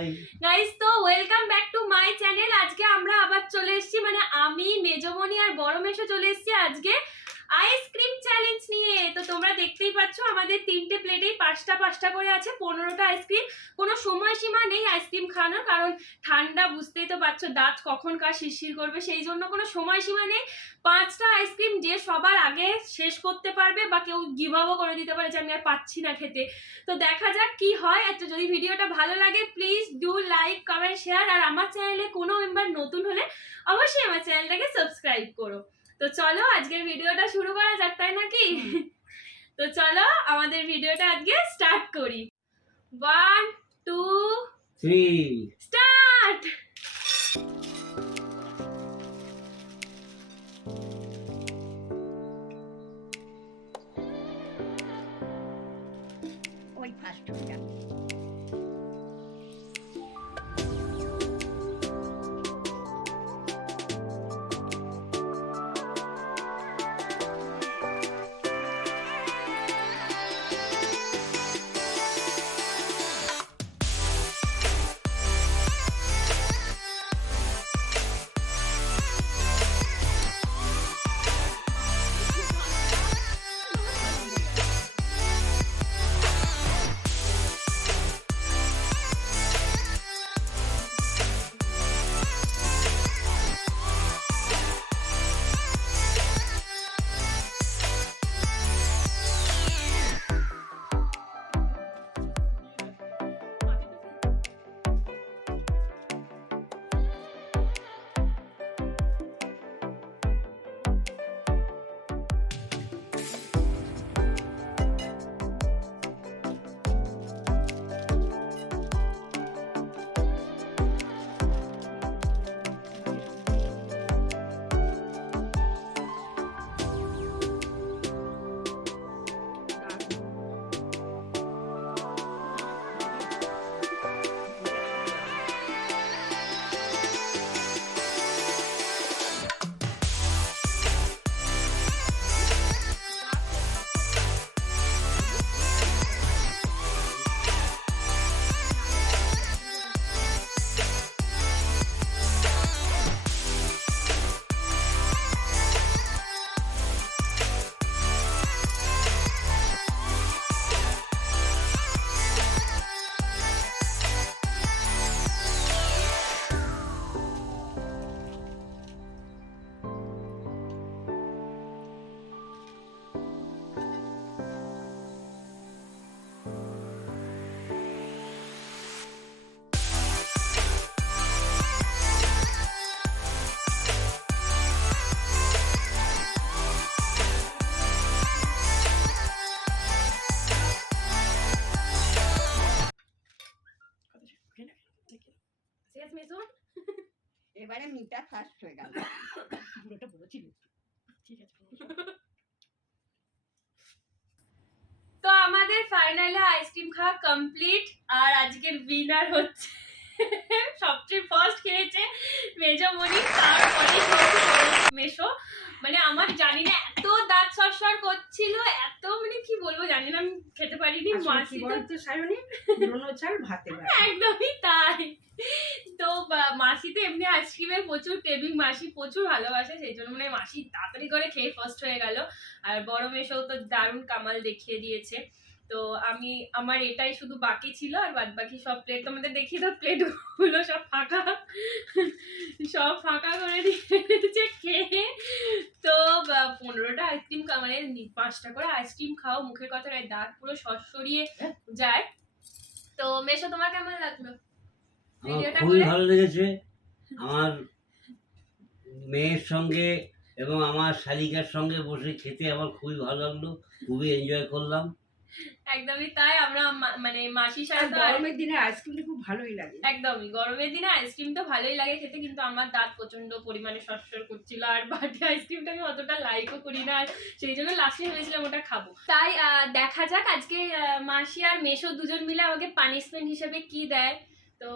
Hi guys, তো welcome back to my channel. আজকে আমরা আবার চলে এসেছি, মানে আমি, মেজমণি আর বড় মেশো চলে এসেছি আজকে আইসক্রিম চ্যালেঞ্জ নিয়ে। তো তোমরা দেখতেই পাচ্ছ আমাদের 3টে প্লেটেই 5টা করে আছে, 15টা আইসক্রিম। কোনো সময়সীমা নেই আইসক্রিম খাওয়ানোর, কারণ ঠান্ডা, বুঝতেই তো পারছো দাঁত কখন কার শিরশির করবে, সেই জন্য কোনো সময়সীমা নেই। 5টা আইসক্রিম যে সবার আগে শেষ করতে পারবে, বা কেউ গিভ আপও করে দিতে পারে যে আমি আর পাচ্ছি না খেতে। তো দেখা যাক কি হয়। তো যদি ভিডিওটা ভালো লাগে please do like, comment, share. আর আমার চ্যানেলে কোনো মেম্বার নতুন হলে অবশ্যই আমার চ্যানেলটাকে সাবস্ক্রাইব করো। তো চলো আজকের ভিডিওটা শুরু করা যাক, তাই নাকি? তো চলো আমাদের ভিডিওটা আজকে স্টার্ট করি। 1 2 3 স্টার্ট। ওই ফার্স্ট হয়ে গেল। এবারে মিটা ফার্স্ট হয়ে গেল। পুরোটা বলেছিল। ঠিক আছে। তো আমাদের ফাইনালে আইসক্রিম খাওয়া কমপ্লিট। আর আজকের উইনার হচ্ছে সবচেয়ে ফার্স্ট খেয়েছে মেজমণি, তারপরেই খেয়েছে মেশো। মানে আমার জানি না এত দাঁত সরসর করছিল, এত মানে কি বলবো জানি না, আমি খেতে পারিনি। মাসি তো সায়নি রোনো চাল ভাতে পারে। একদমই তাই। তো মাসি তো এমনি আইসক্রিমের প্রচুর ক্রেভিং, মাসি প্রচুর ভালোবাসে, সেই জন্য মানে মাসি তাড়াতাড়ি করে খেয়ে ফার্স্ট হয়ে গেল। আর বড় মেশোও তো দারুণ কামাল দেখিয়ে দিয়েছে। তো আমার এটাই শুধু বাকি ছিল, আর বাদ বাকি সব প্লেট তোমাদের দেখিয়ে দাও। প্লেট গুলো সব ফাঁকা, সব ফাঁকা করে দিয়েছে খেয়ে। তো 15টা আইসক্রিম, মানে 5টা করে আইসক্রিম খাও, মুখের কথা দাঁত পুরো সরসরিয়ে যায়। তো মেশো তোমার কেমন লাগলো? আমার খুবই ভালো লেগেছে। আমার মেয়ের সঙ্গে এবং আমার শালিকার সঙ্গে বসে খেতে আমার খুবই ভালো লাগলো, খুবই এনজয় করলাম। একদমই তাই। আমরা মানে মাসির সাথে গরমের দিনে আইসক্রিমটা খুব ভালোই লাগে। একদমই গরমের দিনে আইসক্রিম তো ভালোই লাগে খেতে, কিন্তু আমার দাঁত প্রচন্ড পরিমাণে সরসর করছিল, আর বাটি আইসক্রিমটা আমি অতটা লাইকও করি না, সেই জন্য লাস্টে ভেবেছিলাম ওটা খাবো। তাই দেখা যাক আজকে মাসি আর মেশো দুজন মিলে আমাকে পানিশমেন্ট হিসেবে কি দেয়। তো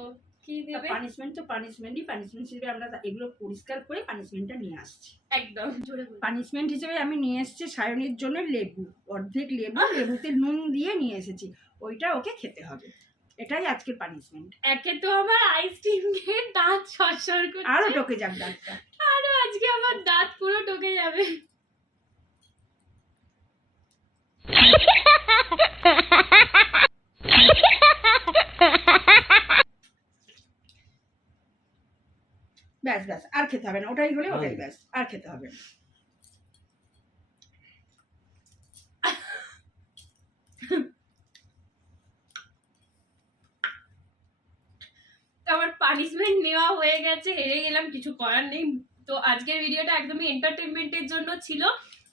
কি দেবে? পানিশমেন্ট তো পানিশমেন্টই। পানিশমেন্ট হিসেবে আমরা এগুলো পরিষ্কার করে পানিশমেন্টটা নিয়ে আসছি। একদম জোরে বলো। পানিশমেন্ট হিসেবে আমি নিয়ে এসেছি সায়নির জন্য লেবু, অর্ধেক লেবু, লেবুতে নুন দিয়ে নিয়ে এসেছি, ওইটা ওকে খেতে হবে। এটাই আজকের পানিশমেন্ট। একে তো আমার আইসক্রিম খেয়ে দাঁত সরসর আরো করছে, টকে যাক দাঁতটা। আরো আজকে আমার দাঁত পুরো টকে যাবে। ব্যাস ব্যাস, আর খেতে হবে না, ওটাই হলে ওটাই ব্যাস, আর খেতে হবে না। আমার পানিশমেন্ট নেওয়া হয়ে গেছে, হেরে গেলাম, কিছু করার নেই। তো আজকের ভিডিওটা একদমই এন্টারটেনমেন্টের জন্য ছিল।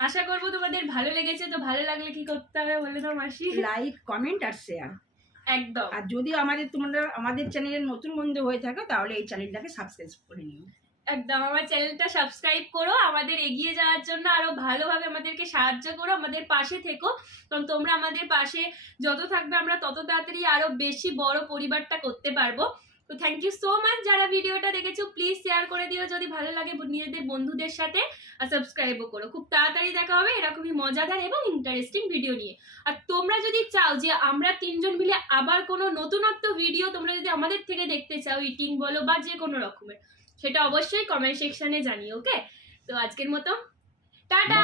আশা করবো তোমাদের ভালো লেগেছে। তো ভালো লাগলে কি করতে হবে বলে দাও মাসি? লাইক, কমেন্ট আর শেয়ার। একদম। আর যদি তোমরা আমাদের চ্যানেলের নতুন বন্ধু হয়ে থাকো তাহলে এই চ্যানেলটাকে সাবস্ক্রাইব করে নিও। একদম, আমার চ্যানেলটা সাবস্ক্রাইব করো, আমাদের এগিয়ে যাওয়ার জন্য আরো ভালোভাবে আমাদেরকে সাহায্য করো, আমাদের পাশে থেকো। কারণ তোমরা আমাদের পাশে যত থাকবে আমরা তত তাড়াতাড়ি আরো বেশি বড় পরিবারটা করতে পারবো। তো থ্যাংক ইউ সো মাচ যারা ভিডিওটা দেখেছো। প্লিজ শেয়ার করে দিও যদি ভালো লাগে নিজেদের বন্ধুদের সাথে, আর সাবস্ক্রাইবও করো। খুব তাড়াতাড়ি দেখা হবে এরকমই মজাদার এবং ইন্টারেস্টিং ভিডিও নিয়ে। আর তোমরা যদি চাও যে আমরা তিনজন মিলে আবার কোনো নতুনত্ব ভিডিও তোমরা যদি আমাদের থেকে দেখতে চাও, ইটিং বলো বা যে কোনো রকমের, সেটা অবশ্যই কমেন্ট সেকশনে জানিও। ওকে, তো আজকের মতো টাটা।